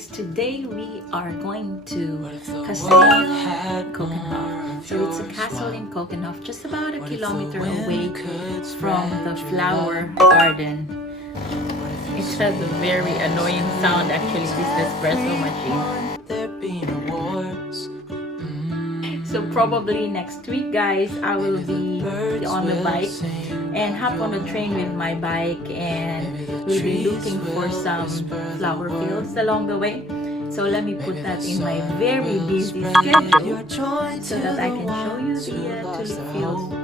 guys, today we are going to Castle Coconut. So it's a castle in Coconut, just about a kilometer away from the flower garden. It has a very annoying sound actually, this espresso machine. So probably next week guys, I will be on the bike and hop on a train with my bike, and we'll be looking for some flower fields along the way. So let me put that in my very busy schedule so that I can show you the tulip fields.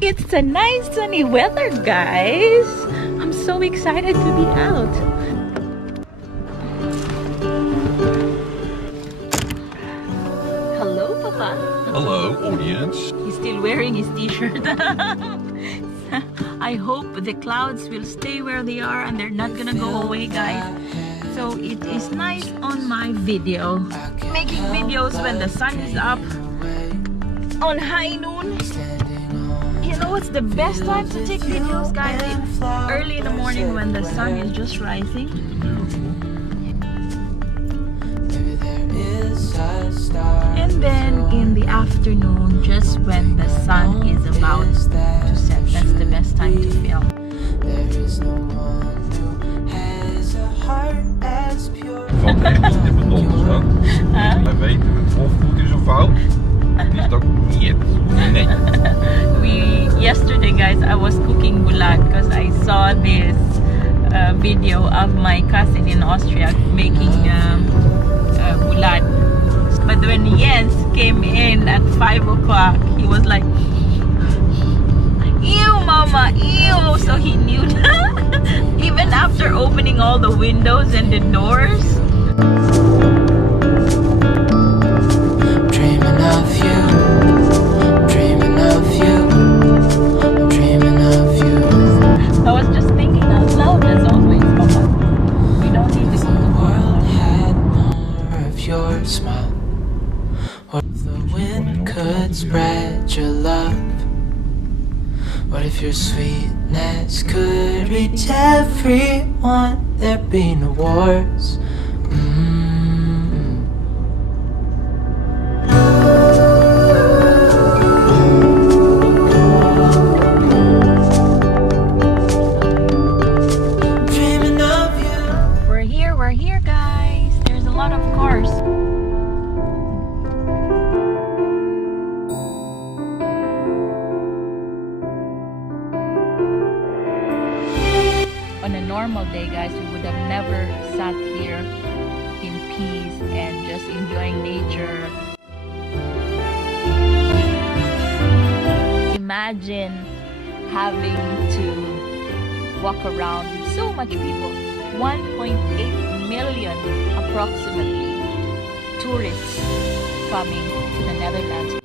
It's a nice sunny weather guys. I'm so excited to be out. Hello Papa. Hello audience. He's still wearing his t-shirt. I hope the clouds will stay where they are and they're not gonna go away guys. So it is nice on my video. Making videos when the sun is up on high noon. You know what's the best time to take videos guys? Early in the morning when the sun is just rising. And then in the afternoon, just when the sun is about to set, that's the best time to film. Van echt in mijn donderdag. Wij weten of goed is of fout. Is dat niet? Nee. Yesterday guys, I was cooking bulat because I saw this video of my cousin in Austria making bulat. But when Jens came in at 5 o'clock, he was like, "Ew, Mama, ew!" So he knew that. Even after opening all the windows and the doors. Dreaming of you, dreaming of you, dreaming of you. I was just thinking out loud as always, Mama. We don't need to go to The world had more of your smile. What if the wind could spread your love? What if your sweetness could reach everyone? There'd be no wars. Dreaming of you. We're here guys. There's a lot of cars. On a normal day guys, we would have never sat here in peace and just enjoying nature. Imagine having to walk around with so much people. 1.8 million approximately tourists coming to the Netherlands.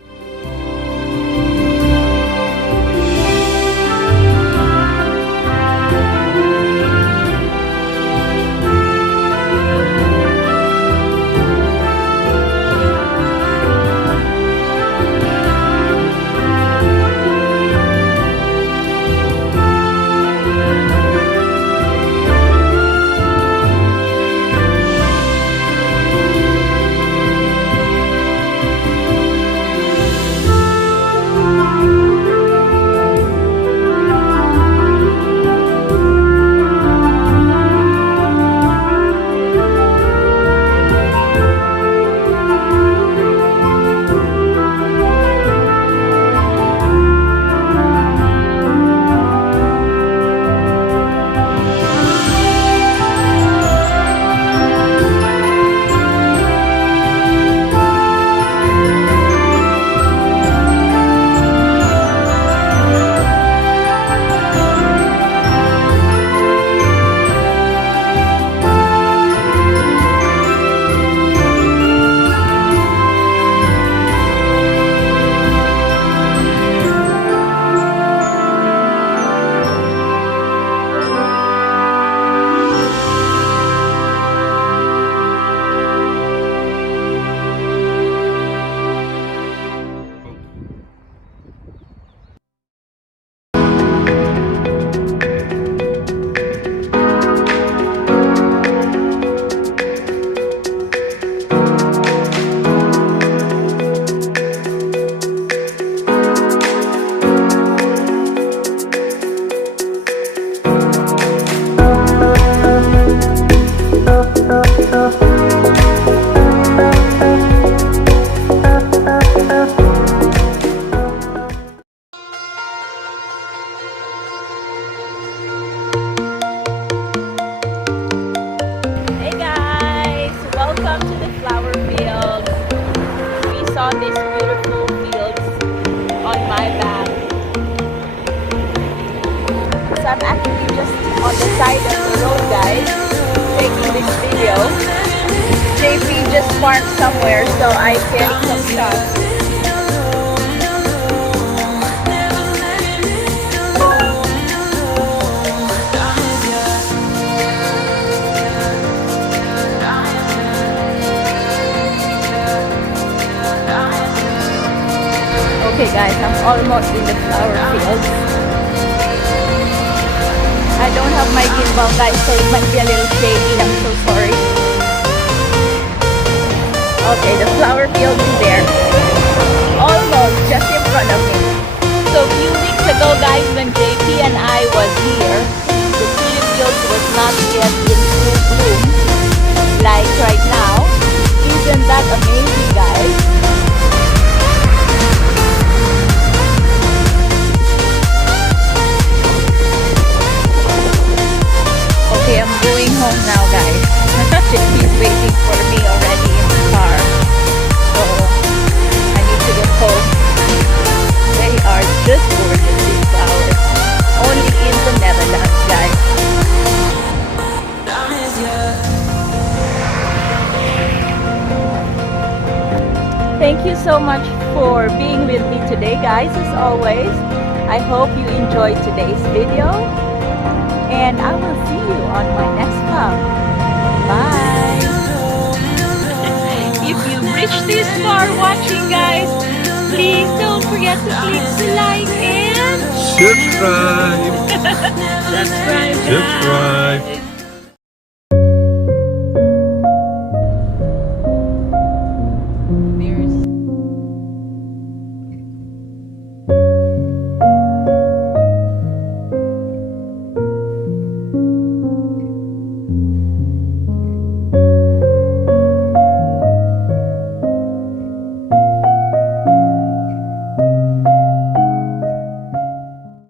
I'm actually just on the side of the road, guys, taking this video. JP just parked somewhere so I can take some shots. Okay guys, I'm almost in the flower fields. I don't have my gimbal guys, so it might be a little shady. I'm so sorry. Okay, the flower field is there. Almost, just in front of me. So a few weeks ago guys, when JP and I was here, the tulip field was not yet in full bloom like right now. Isn't that amazing guys? Okay, I'm going home now guys. JP's waiting for me already in the car. So, I need to get home. They are just gorgeous, these flowers. Only in the Netherlands, guys. Thank you so much for being with me today, guys, as always. I hope you enjoyed today's video. And I will see you on my next vlog. Bye! If you've reached this far watching guys, please don't forget to click the like and subscribe. subscribe. Subscribe.